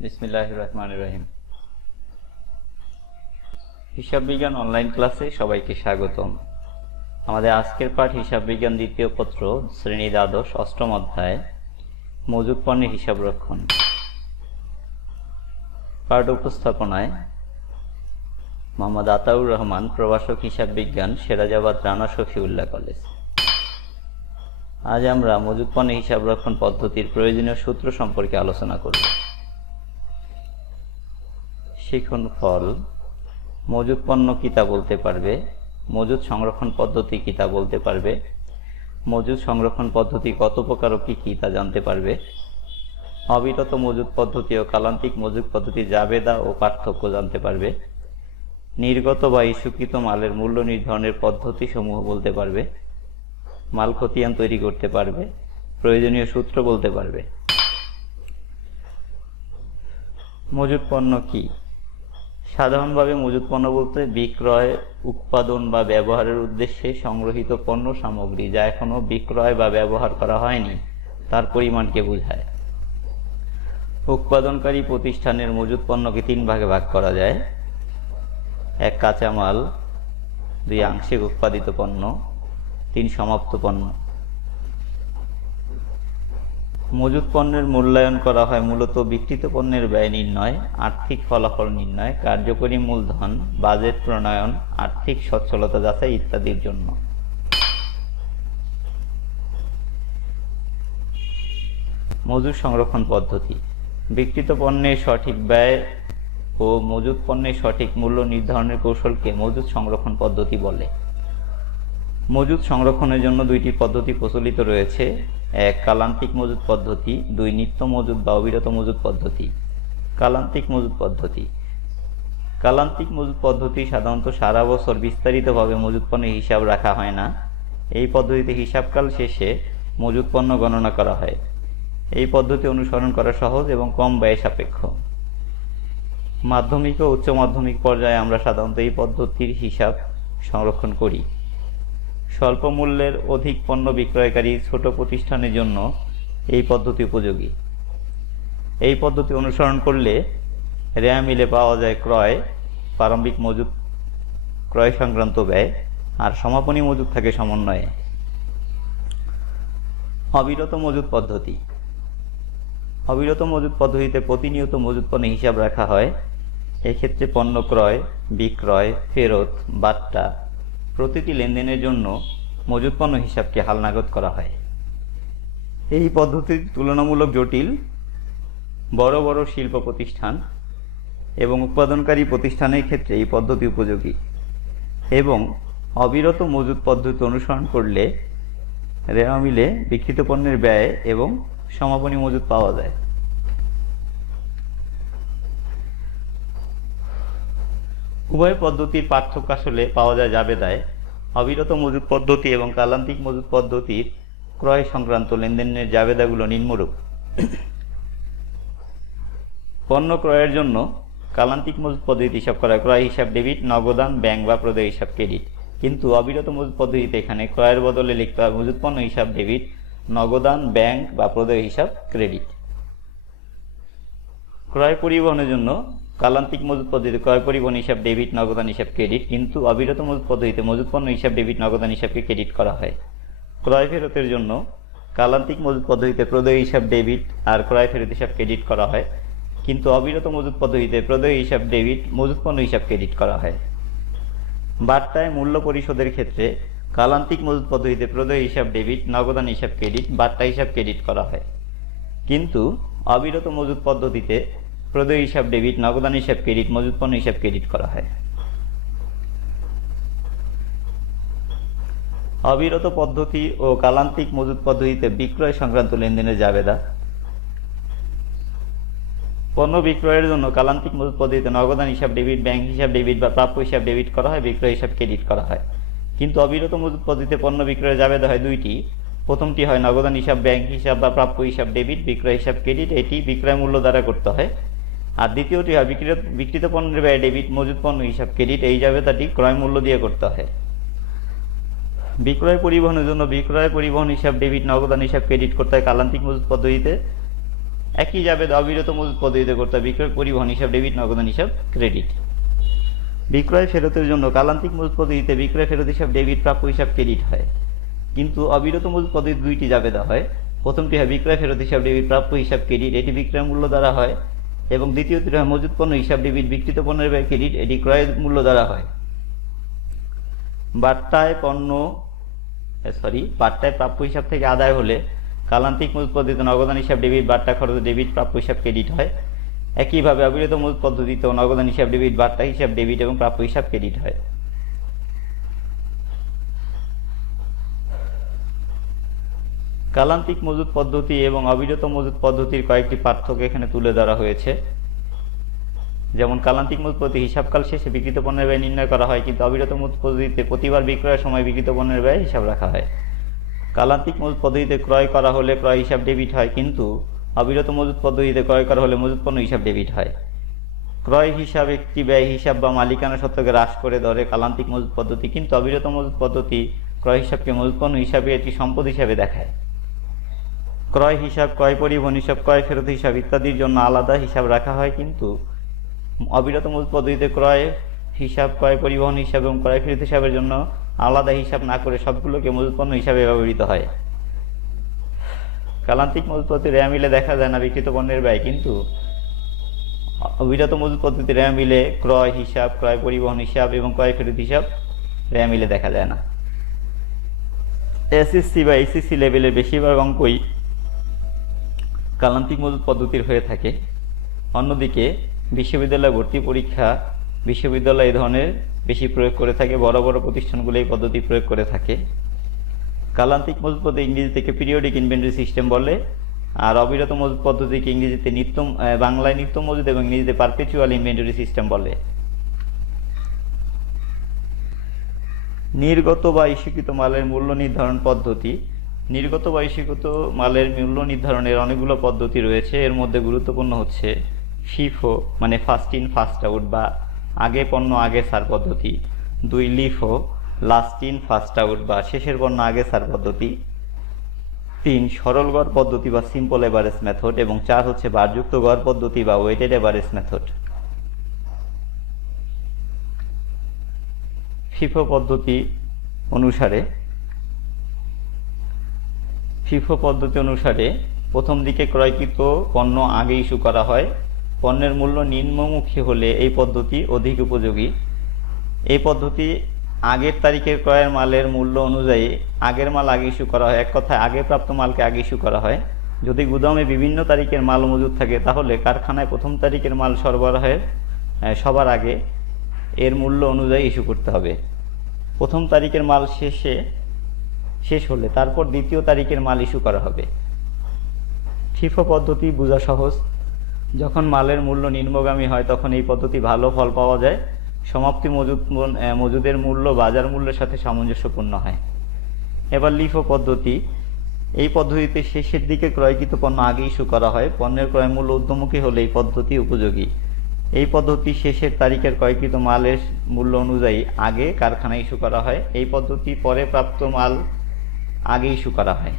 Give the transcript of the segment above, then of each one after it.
বিসমিল্লাহ রহমান রহিম। হিসাব বিজ্ঞান অনলাইন ক্লাসে সবাইকে স্বাগতম। আমাদের আজকের পাঠ হিসাব বিজ্ঞান দ্বিতীয় পত্র শ্রেণি দ্বাদশ, অষ্টম অধ্যায়, মজুদ পণ্যের হিসাব রক্ষণ। পাঠ উপস্থাপনায় মোহাম্মদ আতাউর রহমান, প্রভাষক হিসাব বিজ্ঞান, সেরাজাবাদ, রানা শফিউল্লাহ কলেজ। আজ আমরা মজুদ পণ্যের হিসাব রক্ষণ পদ্ধতির প্রয়োজনীয় সূত্র সম্পর্কে আলোচনা করব। শিখন ফল। মজুদ পণ্য কিতা বলতে পারবে? মজুদ সংরক্ষণ পদ্ধতি কিতা বলতে পারবে? মজুদ সংরক্ষণ পদ্ধতি কত প্রকার ও কি কী তা জানতে পারবে? অবিরত মজুদ পদ্ধতি ও কালান্তিক মজুদ পদ্ধতি জাবেদা ও পার্থক্য জানতে পারবে। নির্গত বা ইস্যুকৃত মালের মূল্য নির্ধারণের পদ্ধতি সমূহ বলতে পারবে। মাল খতিয়ান তৈরি করতে পারবে। প্রয়োজনীয় সূত্র বলতে পারবে। মজুদ পণ্য কি? সাধারণভাবে মজুদ পণ্য বলতে বিক্রয়, উৎপাদন বা ব্যবহারের উদ্দেশ্যে সংগ্রহিত পণ্য সামগ্রী, যা এখনও বিক্রয় বা ব্যবহার করা হয়নি। তার পরিমাণকে বোঝায়? উৎপাদনকারী প্রতিষ্ঠানের মজুদ পণ্যকে তিন ভাগে ভাগ করা যায়। এক কাঁচামাল, দুই আংশিক উৎপাদিত পণ্য, তিন সমাপ্ত পণ্য। মজুদ পণ্যের মূল্যায়ন করা হয় মূলত বিক্রিত পণ্যের ব্যয় নির্ণয়, আর্থিক ফলাফল নির্ণয়, কার্যকরী মূলধন, বাজেট প্রণয়ন, আর্থিক সচ্ছলতা যাচাই ইত্যাদির জন্য। মজুদ সংরক্ষণ পদ্ধতি। বিক্রিত পণ্যের সঠিক ব্যয় ও মজুদ পণ্যের সঠিক মূল্য নির্ধারণের কৌশলকে মজুদ সংরক্ষণ পদ্ধতি বলে। মজুদ সংরক্ষণের জন্য দুইটি পদ্ধতি প্রচলিত রয়েছে। এক কালান্তিক মজুদ পদ্ধতি, দুই নিত্য মজুদ বা অবিরত মজুদ পদ্ধতি। কালান্তিক মজুদ পদ্ধতি। কালান্তিক মজুদ পদ্ধতি সাধারণত সারা বছর বিস্তারিতভাবে মজুদ পণ্যের হিসাব রাখা হয় না। এই পদ্ধতিতে হিসাবকাল শেষে মজুদ পণ্য গণনা করা হয়। এই পদ্ধতি অনুসরণ করা সহজ এবং কম ব্যয় সাপেক্ষ। মাধ্যমিক ও উচ্চ মাধ্যমিক পর্যায়ে আমরা সাধারণত এই পদ্ধতির হিসাব সংরক্ষণ করি। স্বল্প মূল্যের অধিক পণ্য বিক্রয়কারী ছোট প্রতিষ্ঠানের জন্য এই পদ্ধতি উপযোগী। এই পদ্ধতি অনুসরণ করলে রেয়া মিলে পাওয়া যায় ক্রয়, প্রারম্ভিক মজুদ ক্রয় সংক্রান্ত ব্যয়, আর সমাপনী মজুদ থাকে সমন্বয়ে। অবিরত মজুদ পদ্ধতি। অবিরত মজুদ পদ্ধতিতে প্রতিনিয়ত মজুদ পণ্যের হিসাব রাখা হয়। এক্ষেত্রে পণ্য ক্রয়, বিক্রয়, ফেরত, বাট্টা প্রতিটি লেনদেনের জন্য মজুদ পণ্য হিসাবকে হালনাগদ করা হয়। এই পদ্ধতি তুলনামূলক জটিল, বড় বড় শিল্প প্রতিষ্ঠান এবং উৎপাদনকারী প্রতিষ্ঠানের ক্ষেত্রে এই পদ্ধতি উপযোগী এবং অবিরত মজুদ পদ্ধতি অনুসরণ করলে রেওয়া মিলে বিক্রিত পণ্যের ব্যয় এবং সমাপনী মজুদ পাওয়া যায়। উভয় পদ্ধতির পার্থক্য আসলে পাওয়া যায় জাবেদায়। অবিরত মজুদ পদ্ধতি এবং কালান্তিক মজুদ পদ্ধতির ক্রয় সংক্রান্ত লেনদেনের জাবেদাগুলো নিম্নরূপ। পণ্য ক্রয়ের জন্য কালান্তিক মজুদ পদ্ধতি হিসাব করা ক্রয় হিসাব ডেবিট, নগদান, ব্যাংক বা প্রদেয় হিসাব ক্রেডিট। কিন্তু অবিরত মজুদ পদ্ধতিতে এখানে ক্রয়ের বদলে লিখতে হয় মজুদ পণ্য হিসাব ডেবিট, নগদান, ব্যাংক বা প্রদেয় হিসাব ক্রেডিট। ক্রয় পরিবহনের জন্য কালান্তিক মজুদ পদ্ধতিতে ক্রয় পরিবহন হিসাব ডেবিট নগদান হিসাব ক্রেডিট। কিন্তু অবিরত মজুদ পদ্ধতিতে মজুদ পণ্য, হিসাব ডেবিট নগদান হিসাবকে ক্রেডিট করা হয়। ক্রয় ফেরতের জন্য কালান্তিক মজুদ পদ্ধতিতে প্রদেয় হিসাব ডেবিট আর ক্রয় ফেরত হিসাব ক্রেডিট করা হয়। কিন্তু অবিরত মজুদ পদ্ধতিতে প্রদেয় হিসাব ডেবিট, মজুদ পণ্য, হিসাব ক্রেডিট করা হয়। বার্তায় মূল্য পরিশোধের ক্ষেত্রে কালান্তিক মজুদ পদ্ধতিতে প্রদেয় হিসাব ডেবিট নগদান হিসাব ক্রেডিট বার্তা হিসাব ক্রেডিট করা হয়। কিন্তু অবিরত মজুদ পদ্ধতিতে প্রদেয় হিসাব ডেবিট নগদান হিসাব ক্রেডিট মজুদ পণ্য হিসাব ক্রেডিট করা হয়। অবিরত পদ্ধতি ও কালান্তিক মজুদ পদ্ধতিতে বিক্রয় সংক্রান্ত লেনদেনের জাবেদা। পণ্য বিক্রয়ের জন্য কালান্তিক মজুদ পদ্ধতিতে নগদান হিসাব ডেবিট ব্যাংক হিসাব ডেবিট বা প্রাপ্য হিসাব ডেবিট করা হয়, বিক্রয় হিসাব ক্রেডিট করা হয়। কিন্তু অবিরত মজুদ পদ্ধতিতে পণ্য বিক্রয়ের জাবেদা হয় দুইটি। প্রথমটি হয় নগদান হিসাব ব্যাংক হিসাব বা প্রাপ্য হিসাব ডেবিট বিক্রয় হিসাব ক্রেডিট এটি বিক্রয় মূল্য দ্বারা করতে হয়। আর দ্বিতীয়টি হয় বিক্রিত বিক্রিত পণ্যের ব্যয় ডেবিট মজুদ পণ্য হিসাব, ক্রেডিট এই জাবেদাটি ক্রয় মূল্য দিয়ে করতে হয়। বিক্রয় পরিবহনের জন্য বিক্রয় পরিবহন হিসাব, ডেবিট নগদান হিসাব, ক্রেডিট করতে হয় কালান্তিক মজুদ পদ্ধতিতে। একই যাবে অবিরত মজুদ পদ্ধতিতে করতে হয় বিক্রয় পরিবহন হিসাব, ডেবিট নগদান হিসাব, ক্রেডিট। বিক্রয় ফেরতের জন্য কালান্তিক মজুদ পদ্ধতিতে বিক্রয় ফেরত হিসাব, ডেবিট, প্রাপ্য হিসাব, ক্রেডিট হয়। কিন্তু অবিরত মজুদ পদ্ধতি দুইটি জাবেদা হয়। প্রথমটি হয় বিক্রয় ফেরত হিসাব, ডেবিট, প্রাপ্য হিসাব, ক্রেডিট। এটি বিক্রয় মূল্য দ্বারা হয়। এবং দ্বিতীয় তৃতীয় মজুদ পণ্য, হিসাব ডেবিট বিক্রিত পণ্যের ব্যয় ক্রেডিট, এটি ক্রয় মূল্য দ্বারা হয়। বার্তায় পণ্য সরি বার্তায় প্রাপ্য হিসাব থেকে আদায় হলে কালান্তিক মজুদ পদ্ধতিতে নগদান হিসাব ডেবিট বার্তা খরচ ডেবিট, প্রাপ্য হিসাব ক্রেডিট হয়। একইভাবে অবিরত মজুদ পদ্ধতিতে নগদান হিসাব ডেবিট বার্তা হিসাব ডেবিট এবং প্রাপ্য হিসাব ক্রেডিট হয়। কালান্তিক মজুদ পদ্ধতি এবং অবিরত মজুদ পদ্ধতির কয়েকটি পার্থক্য এখানে তুলে ধরা হয়েছে। যেমন কালান্তিক মজুদ পদ্ধতি হিসাবকাল শেষে বিক্রিত পণ্যের ব্যয় নির্ণয় করা হয়, কিন্তু অবিরত মজুদ পদ্ধতিতে প্রতিবার বিক্রয়ের সময় বিক্রিত পণ্যের ব্যয় হিসাব রাখা হয়। কালান্তিক মজুদ পদ্ধতিতে ক্রয় করা হলে ক্রয় হিসাব ডেবিট হয়, কিন্তু অবিরত মজুদ পদ্ধতিতে ক্রয় করা হলে মজুদ পণ্য হিসাব ডেবিট হয়। ক্রয় হিসাব একটি ব্যয় হিসাব বা মালিকানা সত্ত্বকে হ্রাস করে ধরে কালান্তিক মজুদ পদ্ধতি, কিন্তু অবিরত মজুদ পদ্ধতি ক্রয় হিসাবকে মজুদ পণ্য হিসাবে একটি সম্পদ হিসাবে দেখায়। ক্রয় হিসাব, ক্রয় পরিবহন হিসাব, ক্রয় ফেরত হিসাব ইত্যাদির জন্য আলাদা হিসাব রাখা হয়, কিন্তু অবিরত মূল পদ্ধতিতে ক্রয় হিসাব, ক্রয় পরিবহন হিসাব এবং ক্রয় ফেরত হিসাবের জন্য আলাদা হিসাব না করে সবগুলোকে মজুত পণ্য হিসাবে ব্যবহৃত হয়। কালান্তিক মজুত পদ্ধতি র্যাম মিলে দেখা যায় না বিক্রিত পণ্যের ব্যয়, কিন্তু অবিরত মজুত পদ্ধতি রেয়া মিলে ক্রয় হিসাব, ক্রয় পরিবহন হিসাব এবং ক্রয় ফেরত হিসাব রেয়া মিলে দেখা যায় না। এসএসসি বা এসএসসি লেভেলের বেশিরভাগ অঙ্কই কালান্তিক মজুদ পদ্ধতির হয়ে থাকে। অন্যদিকে, বিশ্ববিদ্যালয় ভর্তি পরীক্ষা বিশ্ববিদ্যালয় এই ধরনের বেশি প্রয়োগ করে থাকে, বড় বড় প্রতিষ্ঠানগুলো এই পদ্ধতি প্রয়োগ করে থাকে। কালান্তিক মজুদ পদ্ধতি ইংরেজি থেকে পিরিয়ডিক ইনভেন্টরি সিস্টেম বলে, আর অবিরত মজুদ পদ্ধতিকে ইংরেজিতে নিত্য বাংলায় নিত্য মজুদ এবং ইংরেজিতে পারপেচুয়াল ইনভেন্টরি সিস্টেম বলে। নির্গত বা ইস্যুকৃত মালের মূল্য নির্ধারণ পদ্ধতি নির্গত বা মালের মূল্য নির্ধারণের অনেকগুলো পদ্ধতি রয়েছে। এর মধ্যে গুরুত্বপূর্ণ হচ্ছে ফিফো মানে ফার্স্ট ইন ফার্স্ট আউট বা আগে পণ্য, আগে সার পদ্ধতি। দুই LIFO last in first out বা শেষের পণ্য, আগে সার পদ্ধতি। তিন, সরল গড় পদ্ধতি বা সিম্পল এভারেজ মেথড এবং চার হচ্ছে বারযুক্ত গড় পদ্ধতি বা ওয়েটেড এভারেজ মেথড ফিফো পদ্ধতি অনুসারে ফিফো পদ্ধতি অনুসারে প্রথম দিকে ক্রয়কৃত পণ্য আগে ইস্যু করা হয়। পণ্যের মূল্য নিম্নমুখী হলে এই পদ্ধতি অধিক উপযোগী। এই পদ্ধতি আগের তারিখের ক্রয়ের মালের মূল্য অনুযায়ী আগের মাল আগে ইস্যু করা হয়। এক কথায়, আগে প্রাপ্ত মালকে আগে ইস্যু করা হয়। যদি গুদামে বিভিন্ন তারিখের মাল মজুদ থাকে, তাহলে কারখানায় প্রথম তারিখের মাল সরবরাহের সবার আগে এর মূল্য অনুযায়ী ইস্যু করতে হবে। প্রথম তারিখের মাল শেষে শেষ হলে তারপর দ্বিতীয় তারিখের মাল ইস্যু করা হবে। ফিফো পদ্ধতি বোঝা সহজ। যখন মালের মূল্য নিম্নগামী হয়, তখন এই পদ্ধতি ভালো ফল পাওয়া যায়। সমাপ্তি মজুদ মজুদের মূল্য বাজার মূল্যের সাথে সামঞ্জস্যপূর্ণ হয়। এবার লিফো পদ্ধতি। এই পদ্ধতিতে শেষের দিকে ক্রয়কৃত পণ্য আগে ইস্যু করা হয়। পণ্যের ক্রয় মূল্য ঊর্ধ্বমুখী হলে এই পদ্ধতি উপযোগী। এই পদ্ধতি শেষের তারিখের ক্রয়কৃত মালের মূল্য অনুযায়ী আগে কারখানায় ইস্যু করা হয়। এই পদ্ধতি পরে প্রাপ্ত মাল আগে ইস্যু করা হয়।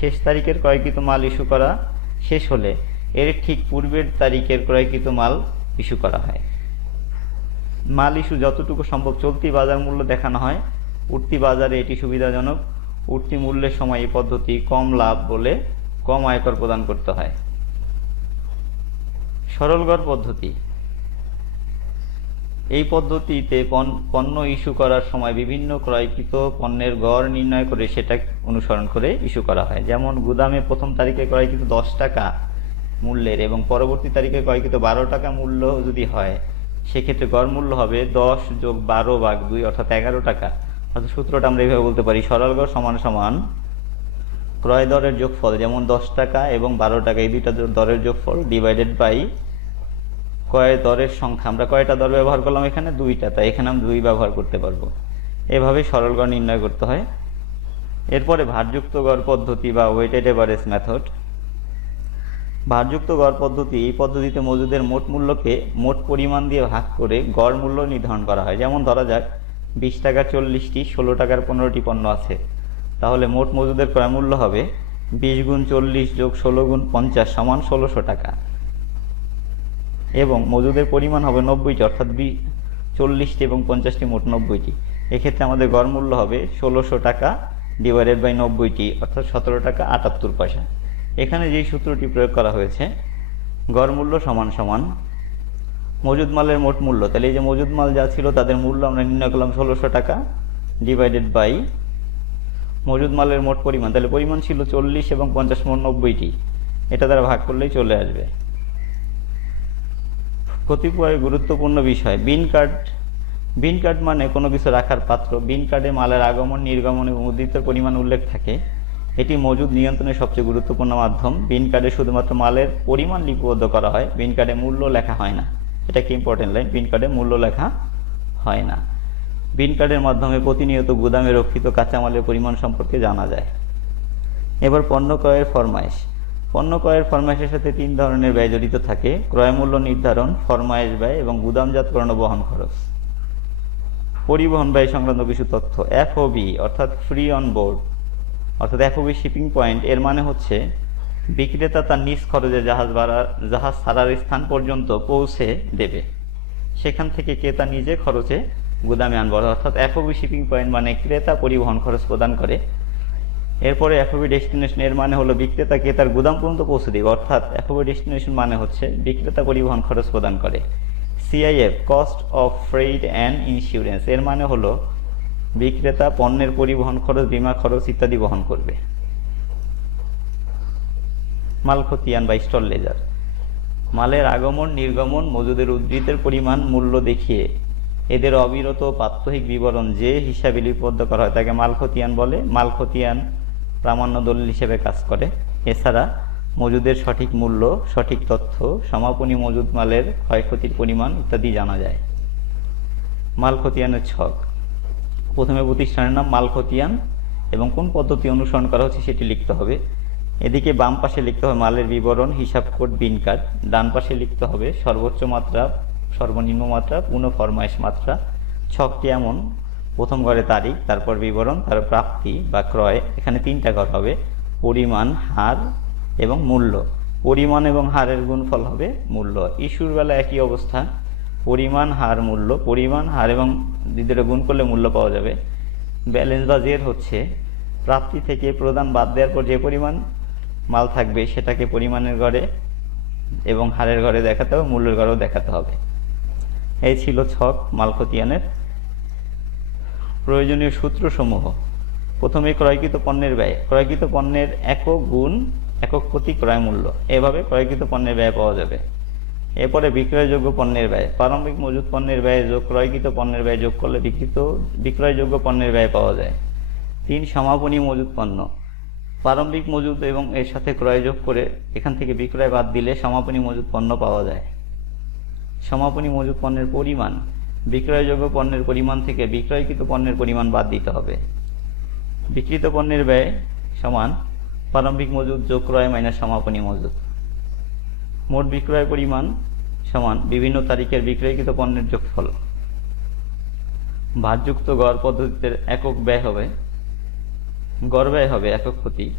শেষ তারিখের ক্রয়কৃত মাল ইস্যু করা শেষ হলে এর ঠিক পূর্বের তারিখের ক্রয়কৃত মাল ইস্যু করা হয়। মাল ইস্যু যতটুকু সম্ভব চলতি বাজার মূল্য দেখানো হয়। উঠতি বাজারে এটি সুবিধাজনক। উঠতি মূল্যের সময় এই পদ্ধতি কম লাভ বলে কম আয়কর প্রদান করতে হয়। সরলগড় পদ্ধতি। এই পদ্ধতিতে পণ- পণ্য ইস্যু করার সময় বিভিন্ন ক্রয়কৃত পণ্যের গড় নির্ণয় করে সেটা অনুসরণ করে ইস্যু করা হয়। যেমন গুদামে প্রথম তারিখে ক্রয়কৃত দশ টাকা মূল্যের এবং পরবর্তী তারিখে ক্রয়কৃত বারো টাকা মূল্য যদি হয়, সেক্ষেত্রে গড় মূল্য হবে দশ যোগ বারো ভাগ দুই অর্থাৎ এগারো টাকা। অর্থাৎ সূত্রটা আমরা এইভাবে বলতে পারি, সরল গড় সমান সমান ক্রয় দরের যোগফল, যেমন দশ টাকা এবং বারো টাকা, এই দুইটা দরের যোগফল ডিভাইডেড বাই কয় দরের সংখ্যা? আমরা কয়টা দর ব্যবহার করলাম এখানে? দুইটা। তাই এখানে আমরা দুই ব্যবহার করতে পারব। এভাবে সরল গড় নির্ণয় করতে হয়। এরপরে ভারযুক্ত গড় পদ্ধতি বা ওয়েটেড এভারেজ মেথড ভারযুক্ত গড় পদ্ধতি, এই পদ্ধতিতে মজুদের মোট মূল্যকে মোট পরিমাণ দিয়ে ভাগ করে গড় মূল্য নির্ধারণ করা হয়। যেমন ধরা যাক, বিশ টাকা চল্লিশটি, ষোলো টাকার পনেরোটি পণ্য আছে। তাহলে মোট মজুদের ক্রয় মূল্য হবে বিশ গুণ চল্লিশ যোগ ষোলো গুণ পঞ্চাশ সমান ষোলোশো টাকা। এবং মজুদের পরিমাণ হবে নব্বইটি, অর্থাৎ বি চল্লিশটি এবং পঞ্চাশটি মোট নব্বইটি। এক্ষেত্রে আমাদের গড় মূল্য হবে ষোলোশো টাকা ডিভাইডেড বাই নব্বইটি, অর্থাৎ সতেরো টাকা আটাত্তর পয়সা। এখানে যেই সূত্রটি প্রয়োগ করা হয়েছে, গড় মূল্য সমান সমান মজুদ মালের মোট মূল্য। তাহলে এই যে মজুদ মাল যা ছিল তাদের মূল্য আমরা নির্ণয় করলাম ষোলোশো টাকা ডিভাইডেড বাই মজুদ মালের মোট পরিমাণ। তাহলে পরিমাণ ছিল চল্লিশ এবং পঞ্চাশ মোট নব্বইটি। এটা দ্বারা ভাগ করলেই চলে আসবে। কতিপয় গুরুত্বপূর্ণ বিষয়। বিন কার্ড বিন কার্ড মানে কোনো কিছু রাখার পাত্র। বিন কার্ডে মালের আগমন, নির্গমন এবং উদ্দিত পরিমাণ উল্লেখ থাকে। এটি মজুদ নিয়ন্ত্রণের সবচেয়ে গুরুত্বপূর্ণ মাধ্যম। বিন কার্ডে শুধুমাত্র মালের পরিমাণ লিপিবদ্ধ করা হয়। বিন কার্ডে মূল্য লেখা হয় না। এটা একটি ইম্পর্টেন্ট লাইন বিন কার্ডে মূল্য লেখা হয় না। বিন কার্ডের মাধ্যমে প্রতিনিয়ত গুদামে রক্ষিত কাঁচামালের পরিমাণ সম্পর্কে জানা যায়। এবার পণ্য ক্রয়ের ফরমাইশ। পণ্য ক্রয়ের ফরমাইশের সাথে তিন ধরনের ব্যয় জড়িত থাকে। ক্রয় মূল্য নির্ধারণ, ফরমাইশ ব্যয় এবং গুদামজাতকরণ বহন খরচ। পরিবহন ব্যয় সংক্রান্ত কিছু তথ্য। এফওবি অর্থাৎ ফ্রি অন বোর্ড অর্থাৎ এফওবি শিপিং পয়েন্ট এর মানে হচ্ছে বিক্রেতা তার নিজ খরচে জাহাজ ভাড়া, জাহাজ ছাড়ার স্থান পর্যন্ত পৌঁছে দেবে। সেখান থেকে ক্রেতা নিজে খরচে গুদামে আনবে। অর্থাৎ এফওবি শিপিং পয়েন্ট মানে ক্রেতা পরিবহন খরচ প্রদান করে। এরপরে এফওবি ডেস্টিনেশন এর মানে হলো বিক্রেতা তার গুদাম পর্যন্ত পৌঁছে দেবে। অর্থাৎ এফওবি ডেস্টিনেশন মানে হচ্ছে বিক্রেতা পরিবহন খরচ প্রদান করে। CIF cost of freight and insurance এর মানে হলো বিক্রেতা পণ্যের পরিবহন খরচ, বিমা খরচ ইত্যাদি বহন করবে। মাল খতিয়ান বা স্টল লেজার। মালের আগমন, নির্গমন, মজুদের উদ্ধৃতের পরিমাণ, মূল্য দেখিয়ে এদের অবিরত প্রাত্যহিক বিবরণ যে হিসাবে লিপিবদ্ধ করা হয় তাকে মাল খতিয়ান বলে। মাল খতিয়ান প্রামাণ্য দলিল হিসেবে কাজ করে। এছাড়া মজুদের সঠিক মূল্য, সঠিক তথ্য, সমাপনী মজুদ মালের ক্ষয়ক্ষতির পরিমাণ ইত্যাদি জানা যায়। মাল খতিয়ানের ছক। প্রথমে প্রতিষ্ঠানের নাম মাল খতিয়ান এবং কোন পদ্ধতি অনুসরণ করা হচ্ছে সেটি লিখতে হবে। এদিকে বাম পাশে লিখতে হবে মালের বিবরণ, হিসাব কোড, বিন কার্ড। ডান পাশে লিখতে হবে সর্বোচ্চ মাত্রা, সর্বনিম্ন মাত্রা পুনঃ ফরমাইশ মাত্রা। ছকটি এমন প্রথম ঘরে তারিখ, তারপর বিবরণ, তারপর প্রাপ্তি বা ক্রয়, এখানে তিনটা ঘর হবে। পরিমাণ, হার এবং মূল্য। পরিমাণ এবং হারের গুণফল হবে মূল্য। ইস্যুর বেলা একই অবস্থা। পরিমাণ, হার, মূল্য। পরিমাণ, হার এবং দুটো গুণ করলে মূল্য পাওয়া যাবে। ব্যালেন্স বা জের হচ্ছে। প্রাপ্তি থেকে প্রদান বাদ দেওয়ার পর যে পরিমাণ মাল থাকবে, সেটাকে পরিমাণের ঘরে এবং হারের ঘরে দেখাতে হবে, মূল্যের ঘরেও দেখাতে হবে। এই ছিল ছক মালখতিয়ানের প্রয়োজনীয় সূত্রসমূহ। প্রথমে ক্রয়কৃত পণ্যের ব্যয়। ক্রয়কৃত পণ্যের একক গুণ, একক প্রতি ক্রয় মূল্য। এভাবে ক্রয়কৃত পণ্যের ব্যয় পাওয়া যাবে। এরপরে বিক্রয়যোগ্য পণ্যের ব্যয়। প্রারম্ভিক মজুদ পণ্যের ব্যয় যোগ ক্রয়কৃত পণ্যের ব্যয় যোগ করলে বিক্রিত বিক্রয়যোগ্য পণ্যের ব্যয় পাওয়া যায়। তিন, সমাপনী মজুদ পণ্য। প্রারম্ভিক মজুদ এবং এর সাথে ক্রয় যোগ করে এখান থেকে বিক্রয় বাদ দিলে সমাপনী মজুদ পণ্য পাওয়া যায়। সমাপনী মজুদ পণ্যের পরিমাণ বিক্রয়যোগ্য পণ্যের পরিমাণ থেকে বিক্রয়কৃত পণ্যের পরিমাণ বাদ দিতে হবে। বিক্রিত পণ্যের ব্যয় সমান প্রারম্ভিক মজুদ যোগ ক্রয় মাইনাস সমাপনী মজুদ। মোট বিক্রয় পরিমাণ সমান বিভিন্ন তারিখের বিক্রয়কৃত পণ্যের যোগফল। ভারযুক্ত গড় পদ্ধতিতে একক ব্যয় হবে। গড় ব্যয় হবে একক প্রতি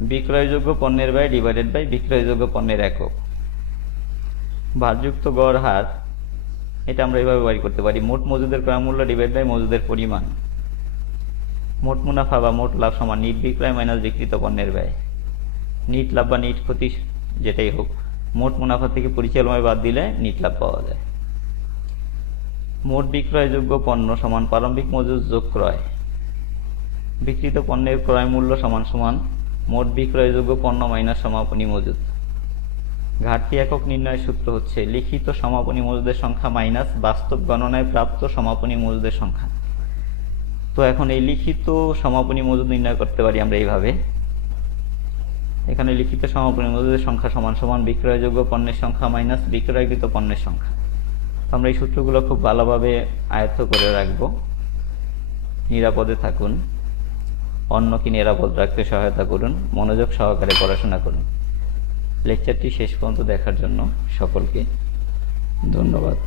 বিক্রয়যোগ্য পণ্যের ব্যয় ডিভাইডেড বাই বিক্রয়যোগ্য পণ্যের একক। ভারযুক্ত গড় হার এটা আমরা এভাবে বাড়ি করতে পারি। মোট মজুদের ক্রয় মূল্য ডিভাইড বাই মজুদের পরিমাণ। মোট মুনাফা বা মোট লাভ সমান নিট বিক্রয় মাইনাস বিক্রিত পণ্যের ব্যয়। নিট লাভ বা নিট ক্ষতি যেটাই হোক, মোট মুনাফা থেকে পরিচালনায় বাদ দিলে নিট লাভ পাওয়া যায়। মোট বিক্রয়যোগ্য পণ্য সমান প্রারম্ভিক মজুদ যোগ ক্রয়। বিক্রিত পণ্যের ক্রয় মূল্য সমান সমান মোট বিক্রয়যোগ্য পণ্য মাইনাস সমাপনী মজুদ। ঘাটতি একক নির্ণয়ের সূত্র হচ্ছে, লিখিত সমাপনী মজুদের সংখ্যা মাইনাস বাস্তব গণনায় প্রাপ্ত সমাপনী মজুদের সংখ্যা। তো এখন এই লিখিত সমাপনী মজুদ নির্ণয় করতে পারি আমরা এইভাবে। এখানে লিখিত সমাপনী মজুদের সংখ্যা সমান সমান, বিক্রয়যোগ্য পণ্যের সংখ্যা মাইনাস বিক্রয়কৃত পণ্যের সংখ্যা। তো আমরা এই সূত্রগুলো খুব ভালোভাবে আয়ত্ত করে রাখব। নিরাপদে থাকুন। অন্যকে নিরাপদ রাখতে সহায়তা করুন। মনোযোগ সহকারে পড়াশোনা করুন। লেকচারটি শেষ পর্যন্ত দেখার জন্য সকলকে ধন্যবাদ।